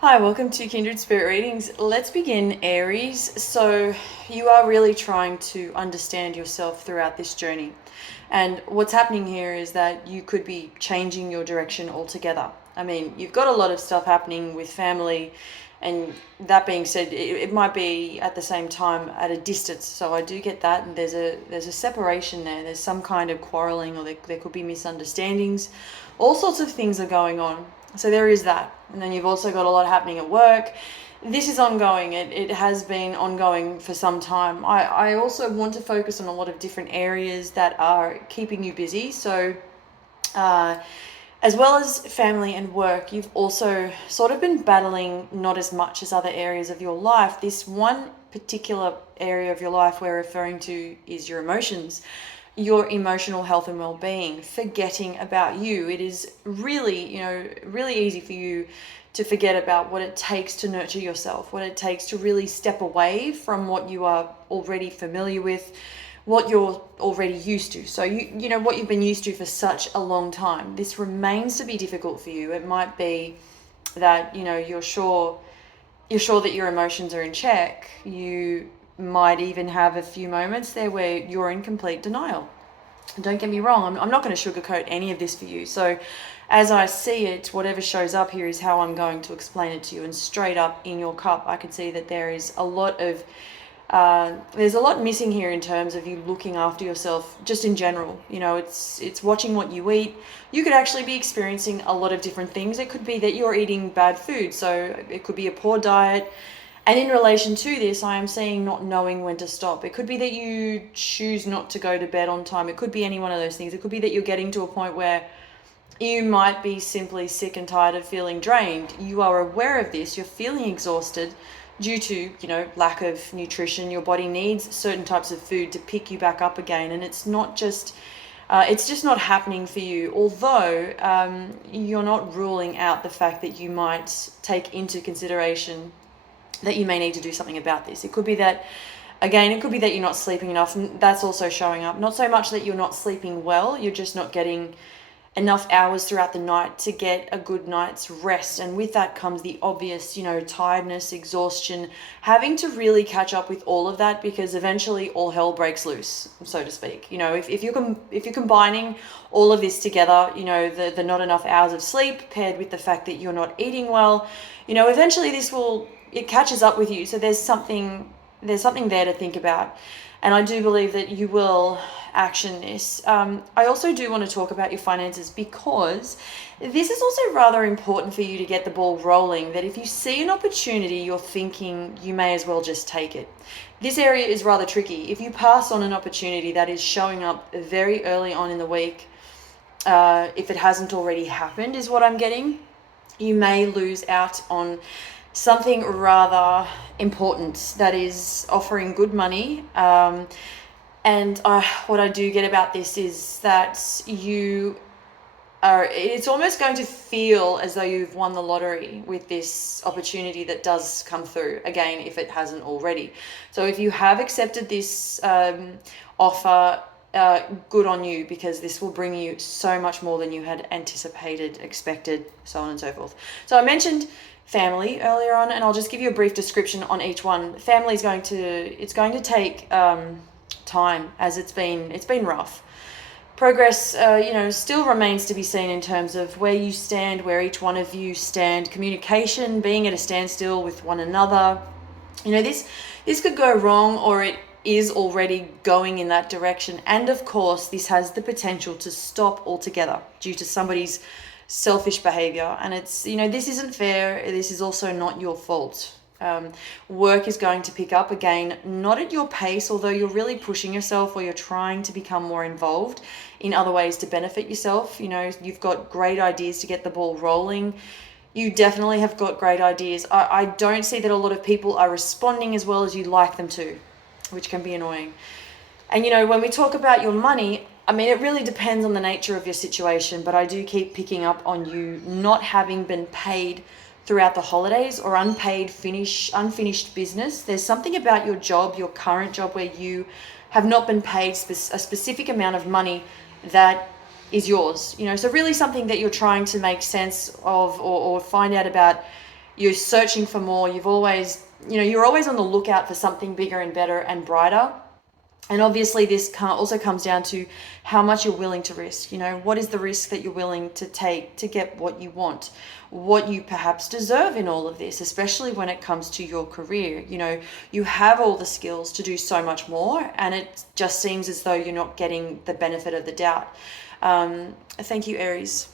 Hi, welcome to Kindred Spirit Readings. Let's begin, Aries. So, you are really trying to understand yourself throughout this journey. And what's happening here is that you could be changing your direction altogether. I mean, you've got a lot of stuff happening with family, and that being said, it might be at the same time at a distance. So I do get that, and there's a separation there. There's some kind of quarreling, or there could be misunderstandings. All sorts of things are going on. So there is that. And then you've also got a lot happening at work. This is ongoing. It has been ongoing for some time. I also want to focus on a lot of different areas that are keeping you busy. So, as well as family and work, you've also sort of been battling not as much as other areas of your life. This one particular area of your life we're referring to is your emotions, your emotional health and well-being, forgetting about you. It is really, really easy for you to forget about what it takes to nurture yourself, what it takes to really step away from what you are already familiar with, what you're already used to. So you know what you've been used to for such a long time. This remains to be difficult for you. It might be that, you're sure that your emotions are in check. You might even have a few moments there where you're in complete denial. Don't get me wrong, I'm not going to sugarcoat any of this for you. So as I see it, whatever shows up here is how I'm going to explain it to you. And straight up in your cup, I can see that there is a lot of there's a lot missing here in terms of you looking after yourself just in general. It's watching what you eat. You could actually be experiencing a lot of different things. It could be that you're eating bad food, so it could be a poor diet. And in relation to this, I am seeing not knowing when to stop. It could be that you choose not to go to bed on time. It could be any one of those things. It could be that you're getting to a point where you might be simply sick and tired of feeling drained. You are aware of this. You're feeling exhausted due to, lack of nutrition. Your body needs certain types of food to pick you back up again. And it's just not happening for you. Although you're not ruling out the fact that you might take into consideration that you may need to do something about this. It could be that, again, it could be that you're not sleeping enough. And that's also showing up. Not so much that you're not sleeping well, you're just not getting enough hours throughout the night to get a good night's rest. And with that comes the obvious, tiredness, exhaustion, having to really catch up with all of that, because eventually all hell breaks loose, so to speak. If you're combining all of this together, the not enough hours of sleep paired with the fact that you're not eating well, eventually it catches up with you. So there's something there to think about. And I do believe that you will action this. I also do want to talk about your finances, because this is also rather important for you to get the ball rolling, that if you see an opportunity, you're thinking you may as well just take it. This area is rather tricky. If you pass on an opportunity that is showing up very early on in the week, if it hasn't already happened, is what I'm getting, you may lose out on something rather important that is offering good money. And what I do get about this is that it's almost going to feel as though you've won the lottery with this opportunity that does come through, again, if it hasn't already. So if you have accepted this offer, good on you, because this will bring you so much more than you had anticipated, expected, so on and so forth. So I mentioned family earlier on, and I'll just give you a brief description on each one. Family is going to take time, as it's been rough. Progress, still remains to be seen in terms of where you stand, where each one of you stand. Communication, being at a standstill with one another. This could go wrong, or it is already going in that direction. And of course, this has the potential to stop altogether due to somebody's selfish behavior. And it's, this isn't fair. This is also not your fault. Work is going to pick up again, not at your pace, although you're really pushing yourself, or you're trying to become more involved in other ways to benefit yourself. You've got great ideas to get the ball rolling. You definitely have got great ideas. I don't see that a lot of people are responding as well as you'd like them to, which can be annoying. And when we talk about your money, I mean, it really depends on the nature of your situation, but I do keep picking up on you not having been paid throughout the holidays, or unfinished business. There's something about your job, your current job, where you have not been paid a specific amount of money that is yours. So really something that you're trying to make sense of, or find out about you're searching for more. You've always, you're always on the lookout for something bigger and better and brighter. And obviously this also comes down to how much you're willing to risk. What is the risk that you're willing to take to get what you want, what you perhaps deserve in all of this, especially when it comes to your career. You have all the skills to do so much more, and it just seems as though you're not getting the benefit of the doubt. Thank you, Aries.